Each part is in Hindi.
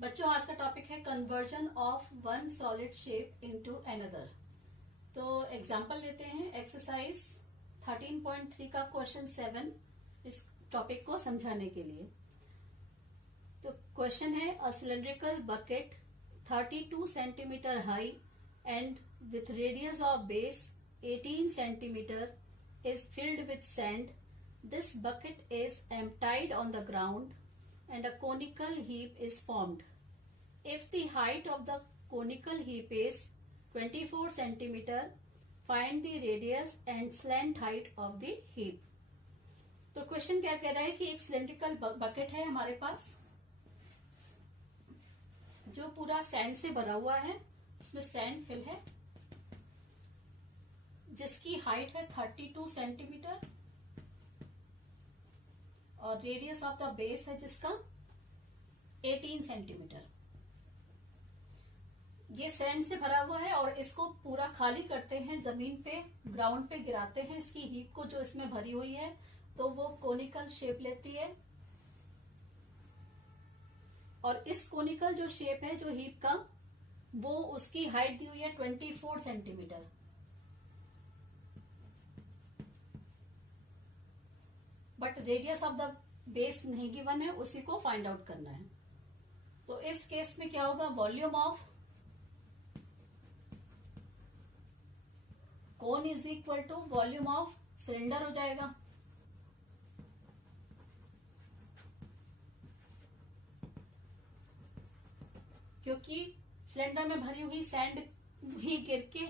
बच्चों आज का टॉपिक है conversion of one solid shape into another. तो एग्जांपल लेते हैं एक्सरसाइज 13.3 का क्वेश्चन 7 इस टॉपिक को समझाने के लिए। तो क्वेश्चन है a cylindrical bucket 32 centimetre high and with radius of base 18 centimetre is filled with sand. This bucket is emptied on the ground and a conical heap is formed. If the height of the conical heap is 24 centimeter, find the radius and slant height of the heap. तो क्वेश्चन क्या कह रहा है कि एक सिलेंड्रिकल बकेट है हमारे पास जो पूरा सैंड से भरा हुआ है, उसमें सैंड फिल है जिसकी हाइट है 32 सेंटीमीटर और रेडियस ऑफ द बेस है जिसका 18 सेंटीमीटर। ये सैंड से भरा हुआ है और इसको पूरा खाली करते हैं, जमीन पे ग्राउंड पे गिराते हैं इसकी हीप को जो इसमें भरी हुई है, तो वो कोनिकल शेप लेती है। और इस कोनिकल जो शेप है जो हीप का, वो उसकी हाइट दी हुई है 24 centimetre. But radius of the base नहीं गिवन है, उसी को फाइंड आउट करना है। तो इस केस में क्या होगा, volume of cone is equal to volume of cylinder हो जाएगा। क्योंकि सिलेंडर में भरी हुई सैंड ही गिर के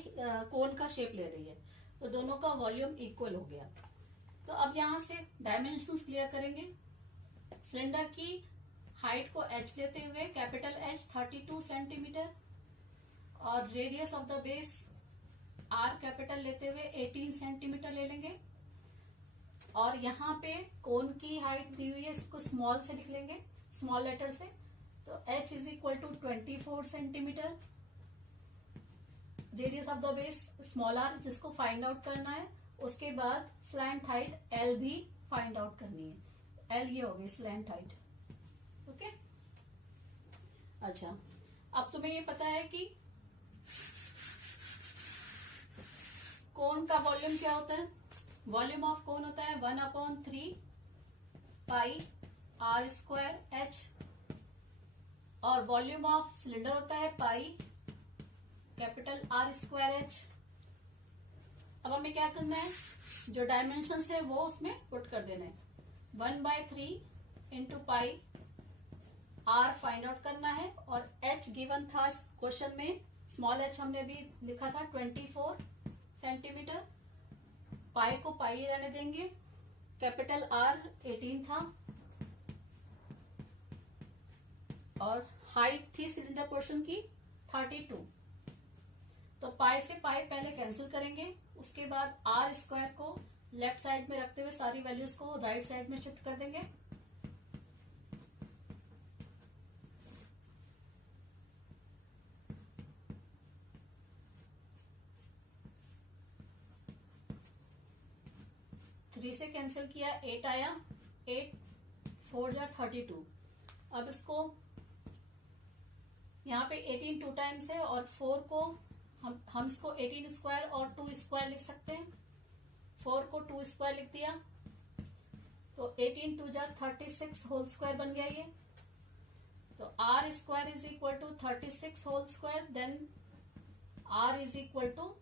कोन का शेप ले रही है, तो दोनों का वॉल्यूम इक्वल हो गया। तो अब यहां से डायमेंशंस क्लियर करेंगे। सिलेंडर की हाइट को h लेते हुए कैपिटल H 32 सेंटीमीटर और radius of the base R capital लेते हुए 18 सेंटीमीटर ले लेंगे। और यहाँ पे कोन की हाइट दी हुई है, इसको स्मॉल से लिख लेंगे, स्मॉल लेटर से। तो h is equal to 24 centimetre, radius of the base small r जिसको फाइंड आउट करना है। उसके बाद स्लैंट हाइट L भी फाइंड आउट करनी है। L ये हो गई स्लैंट हाइट। ओके, अच्छा, अब तुम्हें ये पता है कि कोन का वॉल्यूम क्या होता है। वॉल्यूम ऑफ कोन होता है 1/3 पाई r स्क्वायर h और वॉल्यूम ऑफ सिलेंडर होता है pi capital R square h। अब हमें क्या करना है, जो डायमेंशन है वो उसमें पुट कर देना है। 1/3 into pi R find out करना है और h गिवन था क्वेश्चन में, स्मॉल h हमने भी लिखा था 24 सेंटीमीटर। पाई को पाई रहने देंगे, कैपिटल R 18 था और हाइट थी सिलेंडर पोर्शन की 32। तो पाई से पाई पहले कैंसिल करेंगे, उसके बाद R स्क्वायर को लेफ्ट साइड में रखते हुए सारी वैल्यूज को राइट साइड में शिफ्ट कर देंगे। थ्री से कैंसिल किया, 8 आया, 8 4 जा 32। अब इसको यहाँ पे 18 टू टाइम्स है और 4 को हम इसको 18 स्क्वायर और 2 स्क्वायर लिख सकते हैं। 4 को 2 स्क्वायर लिख दिया तो 18 2 जा 36 होल स्क्वायर बन गया ये। तो R square is equal to 36 whole square, then R is equal to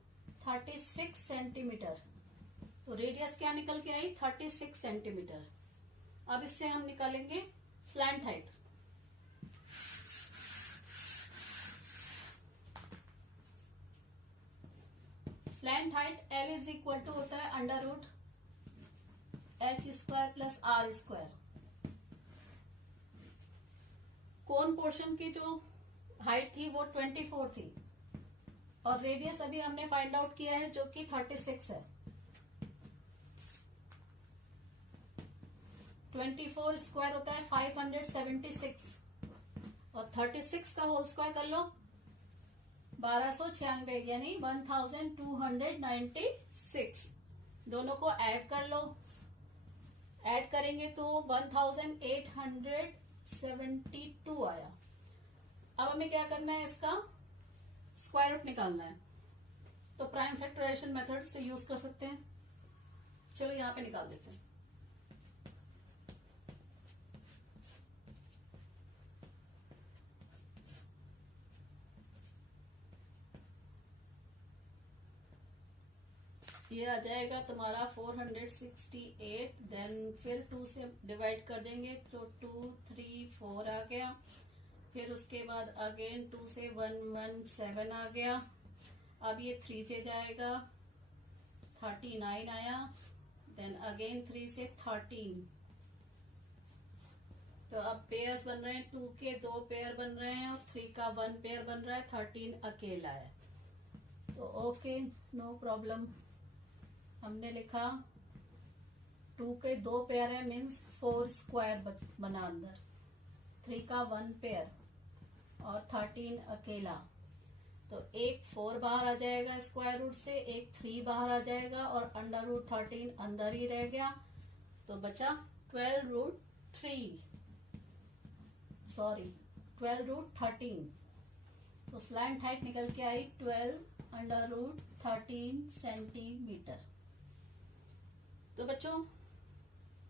36 centimetre. तो रेडियस क्या निकल के आई, 36 सेंटीमीटर। अब इससे हम निकालेंगे slant height. Slant height L is equal to होता है under root h square plus R square. Cone portion की जो हाइट थी वो 24 थी और रेडियस अभी हमने फाइंड आउट किया है जो कि 36 है। 24 स्क्वायर होता है 576 और 36 का होल स्क्वायर कर लो 1296 यानी 1296। दोनों को ऐड कर लो, ऐड करेंगे तो 1872 आया। अब हमें क्या करना है, इसका स्क्वायर रूट निकालना है। तो प्राइम फैक्टराइजेशन मेथड से यूज कर सकते हैं। चलो यहाँ पे निकाल देते हैं। ये आ जाएगा तुम्हारा 468, देन फिर 2 से डिवाइड कर देंगे तो 2 3 4 आ गया। फिर उसके बाद अगेन 2 से 117 आ गया। अब ये 3 से जाएगा 39 आया, देन अगेन 3 से 13। तो अब पेयर्स बन रहे हैं, 2 के 2 पेयर बन रहे हैं और 3 का 1 पेयर बन रहा है, 13 अकेला है। तो ओके, नो प्रॉब्लम। हमने लिखा 2 के 2 पेयर है, मीन्स 4 स्क्वायर बना अंदर, 3 का 1 पेयर और 13 अकेला। तो एक 4 बाहर आ जाएगा स्क्वायर रूट से, एक 3 बाहर आ जाएगा और अंडर रूट 13 अंदर ही रह गया। तो बचा 12 रूट 13। तो स्लैंट हाइट निकल के आई 12 अंडर रूट 13 सेंटीमीटर। तो बच्चों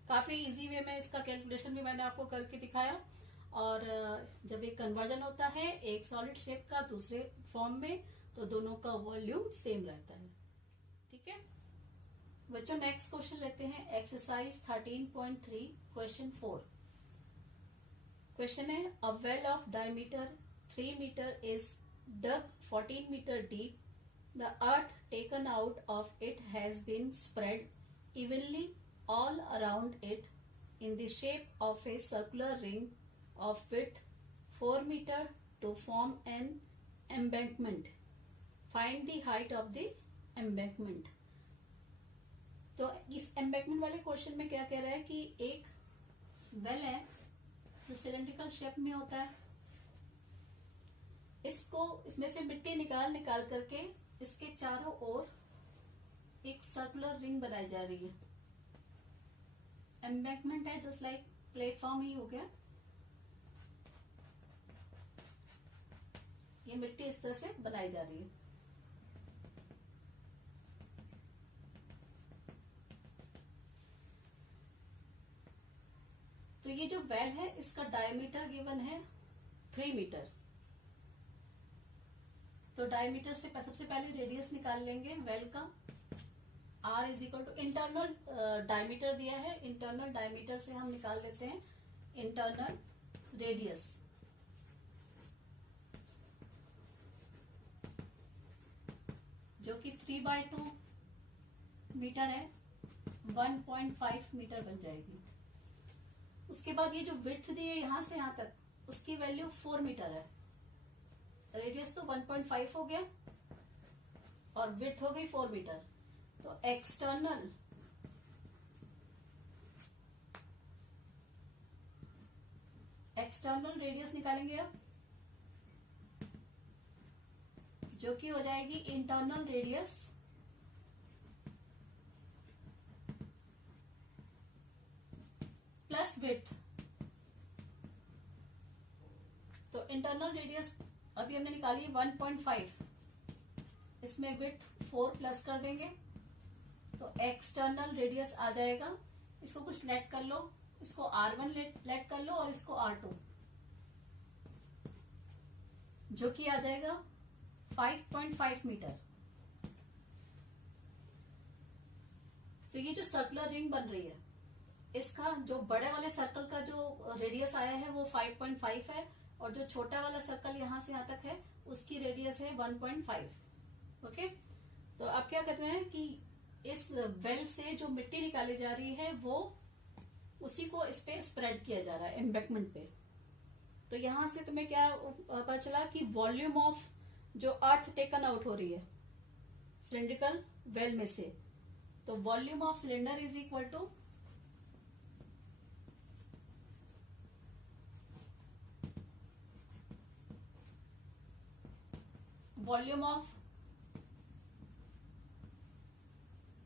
काफी इजी वे में इसका कैलकुलेशन भी मैंने आपको करके दिखाया। और जब एक कन्वर्जन होता है एक सॉलिड शेप का दूसरे फॉर्म में, तो दोनों का वॉल्यूम सेम रहता है। ठीक है बच्चों, नेक्स्ट क्वेश्चन लेते हैं। Exercise 13.3 question 4। क्वेश्चन है, a well of diameter 3 metre is dug 14 meter deep. The earth taken out of it has been spread evenly all around it in the shape of a circular ring of width 4 meter to form an embankment. Find the height of the embankment. तो इस एम्बैंकमेंट वाले क्वेश्चन में क्या कह रहा है कि एक वेल है जो सिलेंड्रिकल शेप में होता है, इसमें से मिट्टी निकाल करके इसके चारों ओर एक सर्कुलर रिंग बनाई जा रही है। एम्बैंकमेंट है जस्ट लाइक प्लेटफॉर्म ही हो गया। ये मिट्टी इस तरह से बनाई जा रही है। तो ये जो वेल है इसका डायमीटर गिवन है 3 मीटर। तो डायमीटर से सबसे पहले रेडियस निकाल लेंगे वेल का। R is equal to internal diameter दिया है, इंटरनल डायमीटर से हम निकाल लेते हैं इंटरनल रेडियस। जो कि 3/2 मीटर है, 1.5 मीटर बन जाएगी। उसके बाद ये जो विड्थ दी है यहां से यहां तक, उसकी वैल्यू 4 मीटर है। रेडियस तो 1.5 हो गया और विड्थ हो गई 4 मीटर। तो एक्सटर्नल रेडियस निकालेंगे अब, जो कि हो जाएगी इंटरनल रेडियस प्लस विड्थ। तो इंटरनल रेडियस अभी हमने निकाली 1.5, इसमें विड्थ 4 प्लस कर देंगे तो एक्सटर्नल रेडियस आ जाएगा। इसको कुछ लेट कर लो, इसको R1 लेट कर लो और इसको R2, जो कि आ जाएगा 5.5 मीटर। तो ये जो सर्कुलर रिंग बन रही है, इसका जो बड़े वाले सर्कल का जो रेडियस आया है वो 5.5 है और जो छोटा वाला सर्कल यहां से यहां तक है उसकी रेडियस है 1.5। ओके, तो अब क्या करना है कि इस वेल से जो मिट्टी निकाली जा रही है वो उसी को इस पे स्प्रेड किया जा रहा है एम्बैंकमेंट पे। तो यहां से तुम्हें क्या पता चला कि वॉल्यूम ऑफ जो अर्थ टेकन आउट हो रही है सिलिंड्रिकल वेल में से, तो volume of cylinder is equal to volume of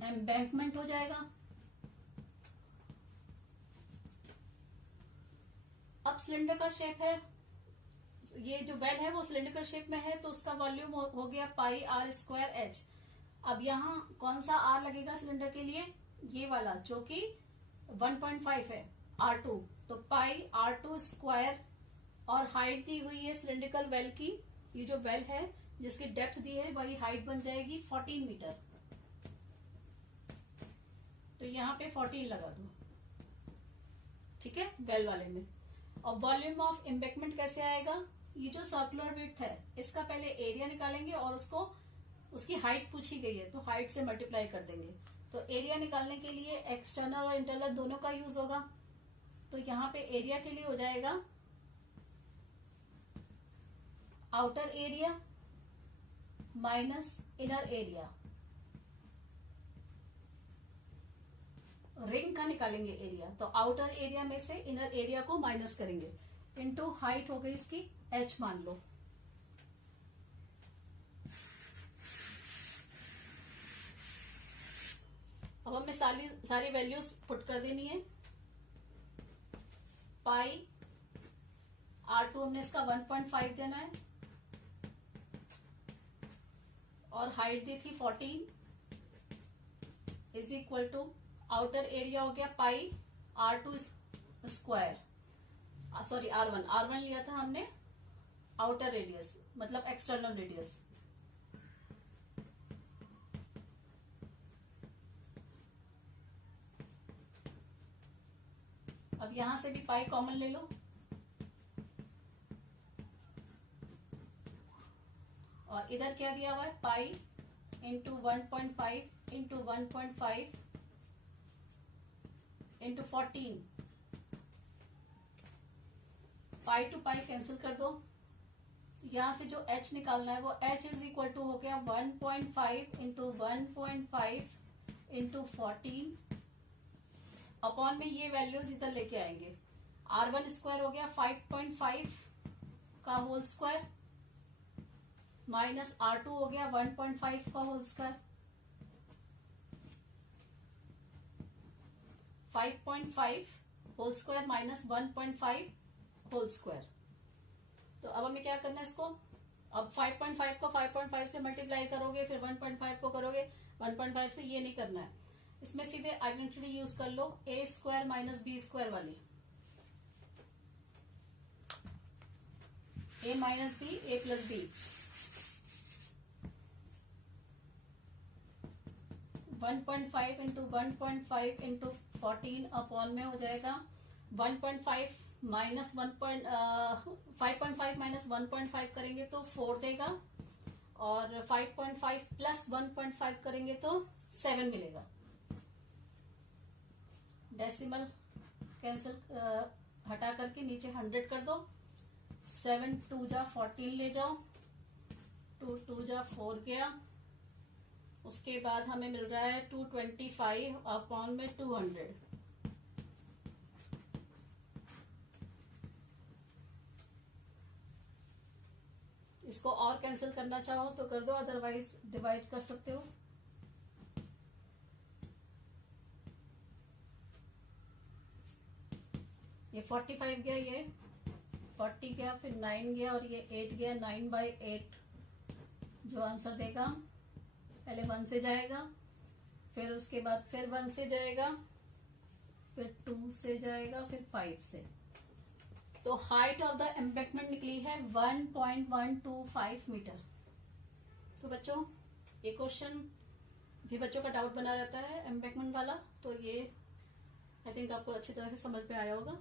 embankment हो जाएगा। अब सिलेंडर का शेप है ये जो वेल है वो सिलिंड्रिकल शेप में है, तो उसका वॉल्यूम हो गया पाई आर स्क्वायर एच। अब यहाँ कौन सा आर लगेगा सिलेंडर के लिए, ये वाला जो कि 1.5 है, R2। तो पाई R2 स्क्वायर, और हाइट दी हुई है सिलिंड्रिकल वेल की, ये जो वेल है जिसकी डेप्थ दी है वही हाइट बन जाएगी 14 मीटर। तो यहाँ पे 14 लगा दो, ठीक है, वेल वाले में। और वॉल्यूम ऑफ एम्बैंकमेंट कैसे आएगा, ये जो सर्कुलर विड्थ है इसका पहले एरिया निकालेंगे और उसको, उसकी हाइट पूछी गई है तो हाइट से मल्टीप्लाई कर देंगे। तो एरिया निकालने के लिए एक्सटर्नल और इंटरनल दोनों का यूज होगा। तो यहाँ पे एरिया के लिए हो जाएगा outer area minus inner area. Ring का निकालेंगे एरिया, तो आउटर एरिया में से इनर एरिया को माइनस करेंगे, इनटू हाइट हो गई इसकी h मान लो। अब हमें सारी वैल्यूज पुट कर देनी है। पाई R2 हमने इसका 1.5 देना है, और हाइट दी थी 14, is equal to outer area हो गया पाई R2 स्क्वायर, सॉरी R1 लिया था हमने, आउटर रेडियस मतलब एक्सटर्नल रेडियस। अब यहां से भी पाई कॉमन ले लो, और इधर क्या दिया हुआ है, pi into 1.5 into 1.5 into 14। Pi to pi cancel कर दो, यहां से जो h निकालना है वो h इज इक्वल टू हो गया 1.5 इंटू 1.5 इंटू 14 अपॉन में ये वैल्यूज इधर लेके आएंगे। R1 स्क्वायर हो गया 5.5 का होल स्क्वायर, माइनस R2 हो गया 1.5 का whole square, 5.5 whole square minus 1.5 whole square. तो अब हमें क्या करना है इसको, अब 5.5 को 5.5 से मल्टीप्लाई करोगे, फिर 1.5 को करोगे, 1.5 से ये नहीं करना है, इसमें सीधे आइडेंटिटी यूज कर लो, a square minus b square वाली, a minus b a plus b, 1.5 into 1.5 into 14 upon में हो जाएगा 1.5 माइनस 5.5 माइनस 1.5 करेंगे तो 4 देगा, और 5.5 प्लस 1.5 करेंगे तो 7 मिलेगा। डेसिमल कैंसिल हटा करके नीचे 100 कर दो, 7 2 जा 14 ले जाओ, 2 2 जा 4 गया, उसके बाद हमें मिल रहा है 225 अपॉन में 200। इसको और कैंसिल करना चाहो तो कर दो, अदरवाइज डिवाइड कर सकते हो। ये 45 गया, ये 40 गया, फिर 9 गया और ये 8 गया, 9/8 जो आंसर देगा। पहले 1 से जाएगा, फिर उसके बाद फिर 1 से जाएगा, फिर 2 से जाएगा, फिर 5 से। तो हाइट ऑफ द एम्बैंकमेंट निकली है 1.125 मीटर। तो बच्चों ये क्वेश्चन भी बच्चों का डाउट बना रहता है एम्बैंकमेंट वाला, तो ये आई थिंक आपको अच्छी तरह से समझ में आया होगा।